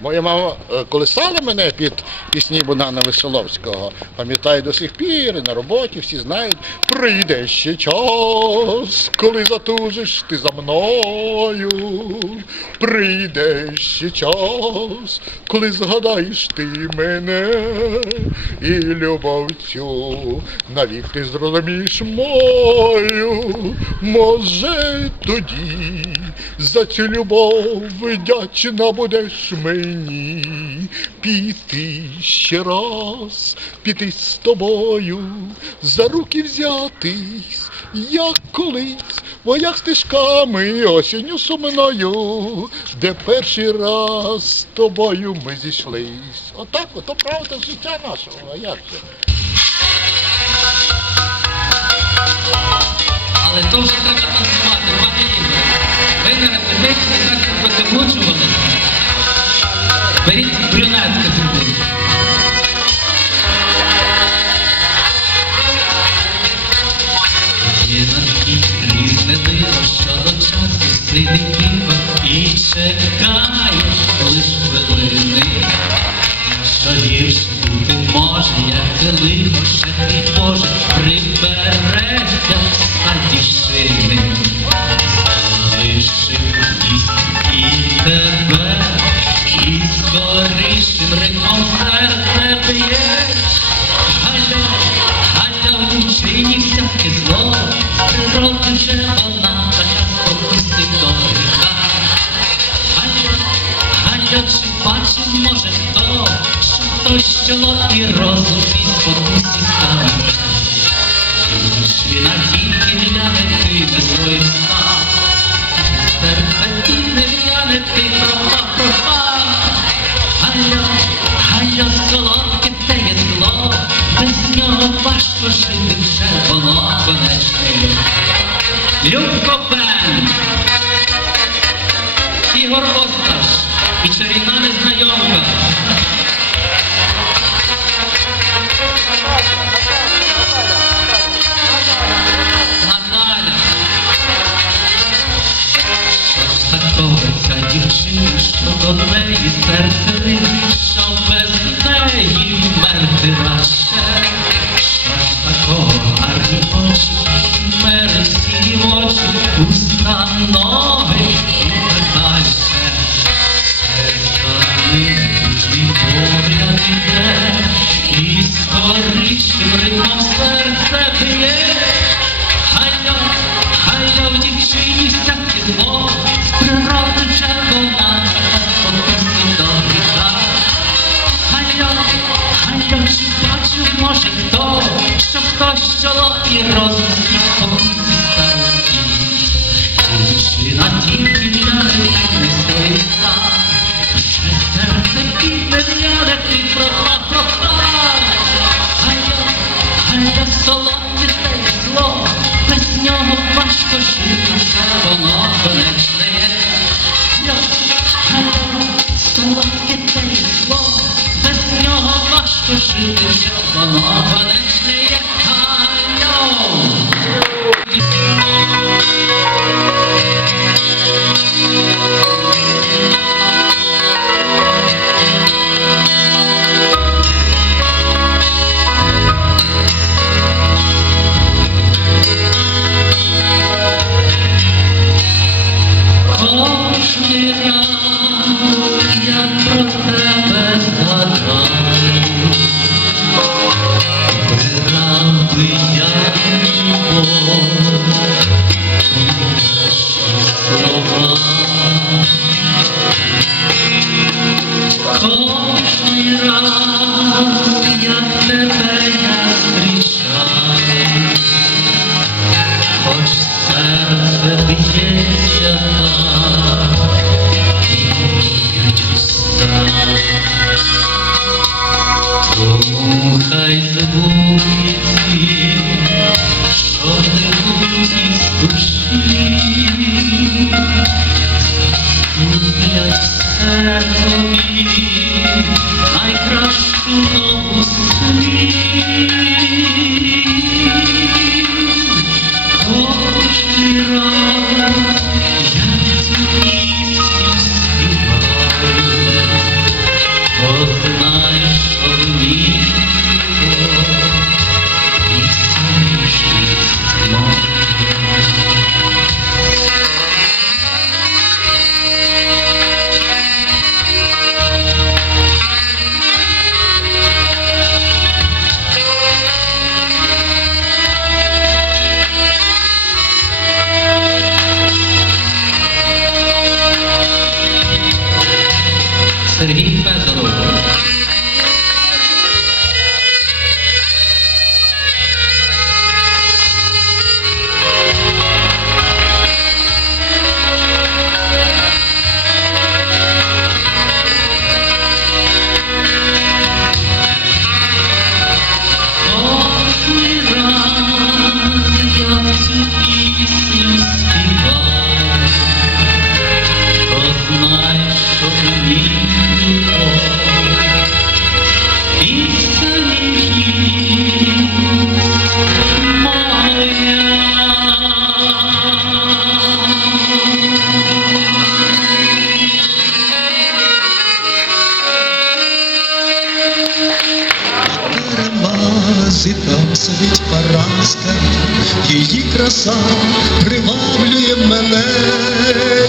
Моя мама е, колисала мене під пісні Богдана Веселовського. Пам'ятаю до сих пір, на роботі всі знають. Прийде ще час, коли затужиш ти за мною. Прийде ще час, коли згадаєш ти мене, і любов цю навік ти зрозумієш мою. Може тоді за цю любов вдячна будеш мені піти ще раз, піти з тобою, за руки взятись, як колись, вояк стежками осінню сумною, де перший раз з тобою ми зійшлись. Отак, ото правда життя нашого, а як же? Але вже треба танцювати, пане. Ви на репетиції так викимучували. Беріть брюнетки диво, що до часу сидить і чекає лиш хвилини. Що гірше бути може, як лихо, ще твій Боже прибереться чоло і розум і спокусі. Пішли на тільки в'яне ти не своїм став. Серце ти не в'яне, ти пропав, пропав. Галя, Галя, солодке те є зло, без нього важко жити вже воно конечне. Любко Бен, Ігор Осташ і чарівна незнайомка. Що до неї серце не що без неї вмерти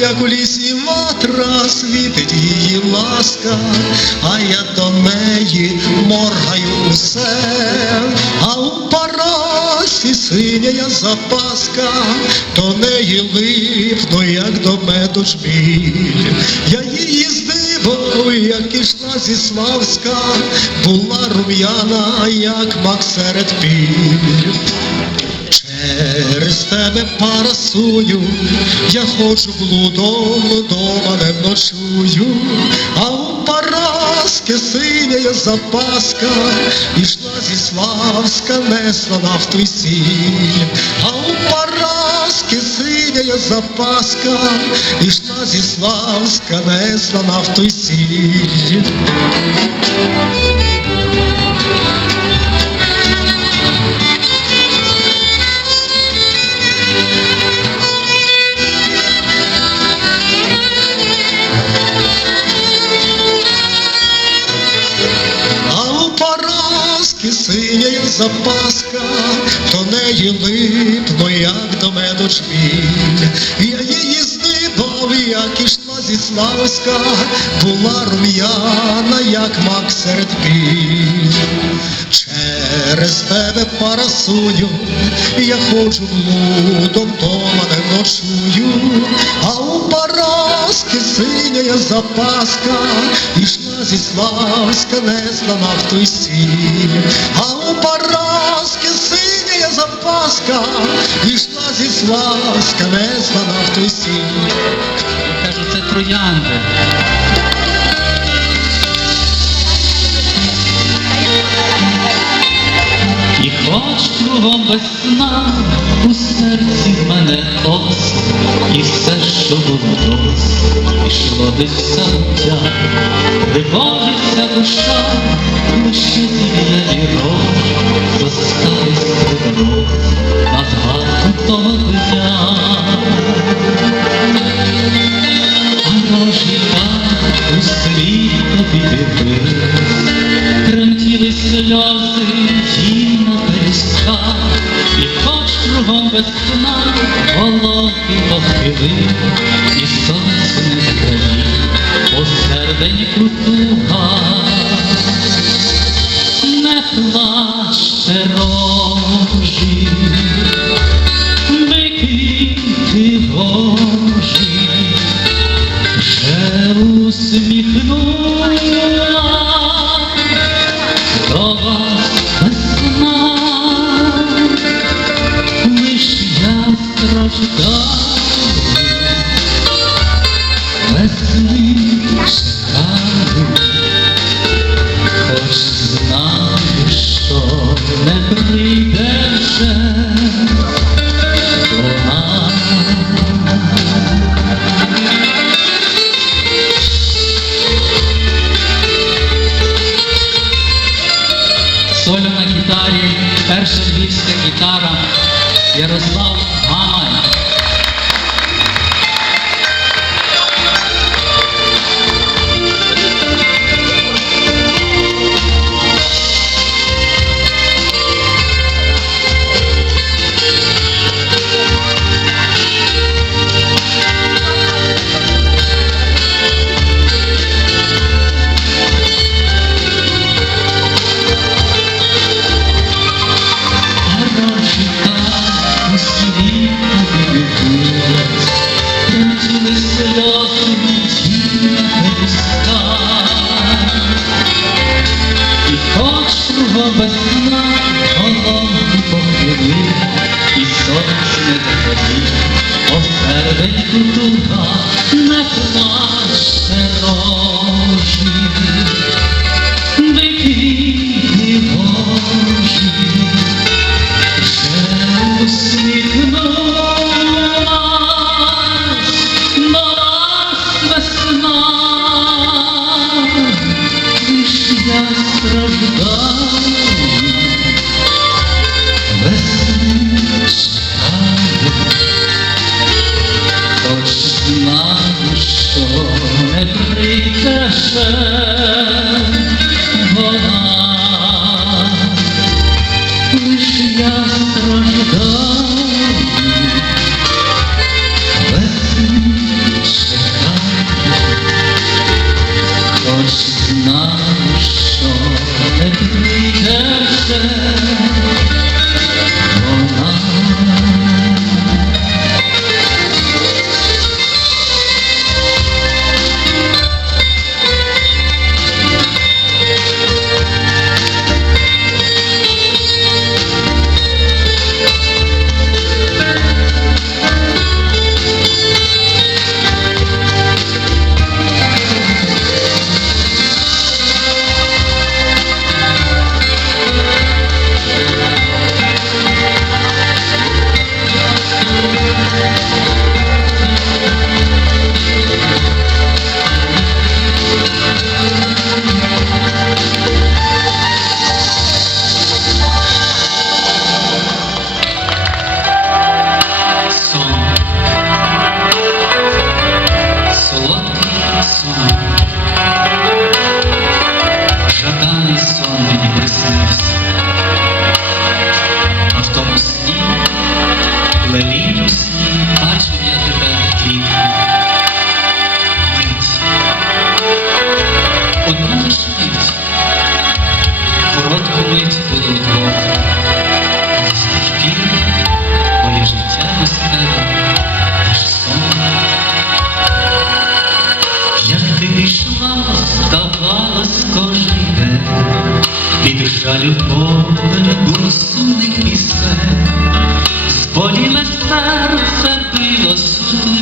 як у лісі матра світить її ласка, а я до неї моргаю усе, а у парасі синя запаска, до неї липну, як до меду жміль. Я її здивав, як ішла зі Славська, була рум'яна, як мак серед піль. Через тебе парасую, я ходжу блудом, дома не ночую, а у Параски синя запаска, ішла зі Славська, несла нафту й сіль, а у Параски синя запаска, ішла зі Славська, несла нафту й сіль. Синя запаска, до неї липно, як до меду чміль. Я її здибав, як ішла зі Славська, була рум'яна, як мак серед піль. Через тебе парасую, я ходжу блудом, дома не ночую, а у Параски синя запаска, ішла зі Славська, несла зламав й сім, а у Параски синя запаска, ішла зі Славська, не зламав й сім. Кажу, це троянди. І хоч кругом весна, у серці в мене ос, і все, що було дос, пішло десь в забуття, тривожиться душа, лише зілля вірок, зостались срібро, на згадку того дня. У світ тобі дивилась, тремтіли сльози пелюстках, і хоч кругом весна, голові похили, і сонце не згорів, у серденьку туга. Не плачте рожі, любовен бурсуний пісень, зболіле серце било судне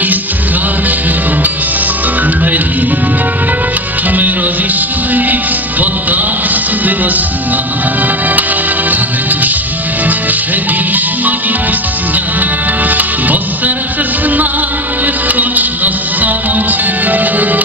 і скаржилось мені, ми розійшлись, бо так судилась сна, та не мої пісня, бо серце знає хоч на самоті.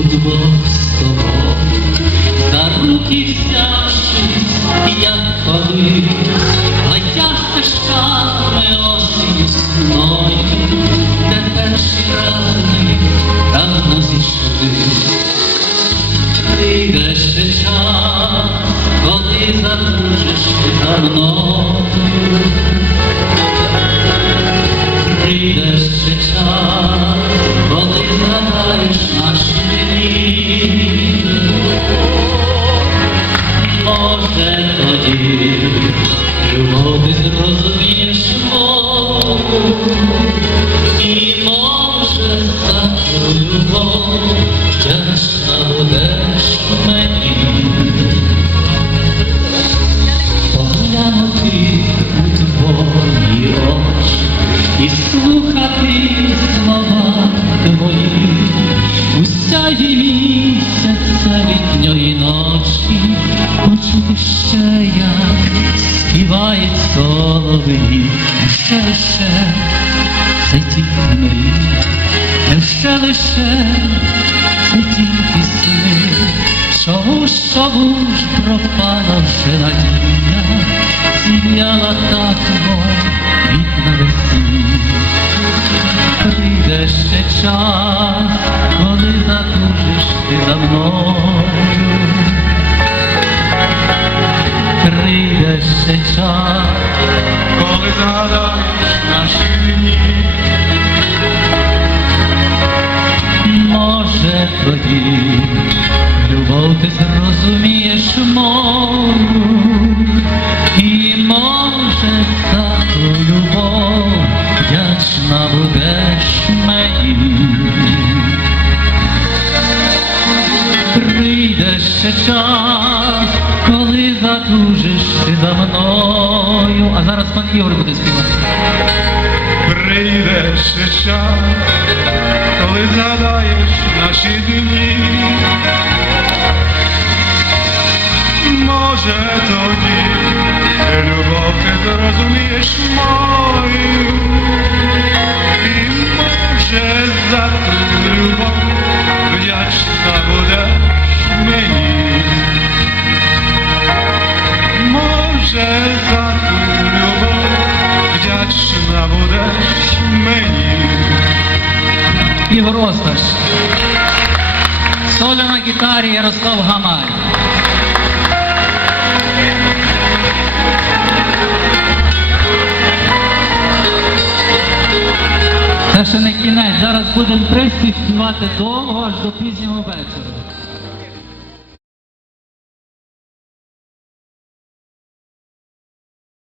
Будьмо з тобою, за руки взявшись, як колись, летя ми осінь сною, де перші рани давно зійшли. Прийде ще час, коли забудеш ти мною. Може тоді ще лише це тільки сни, чому ж, чому ж пропала вже надія, зів'яла так, мов квіт на весні. Прийде ще час, коли задужиш ти за мною. Прийде ще час, коли згадаєш наші дні, тоді любов ти зрозумієш мою, і може за ту любов вдячна будеш мені. Прийде ще час, коли задужиш ти за мною. А зараз пан Ігор буде співати. прийде ще час, коли згадаєш наші Ярослав Гамай. Це ще не кінець. Зараз будемо співати довго аж до пізнього вечора.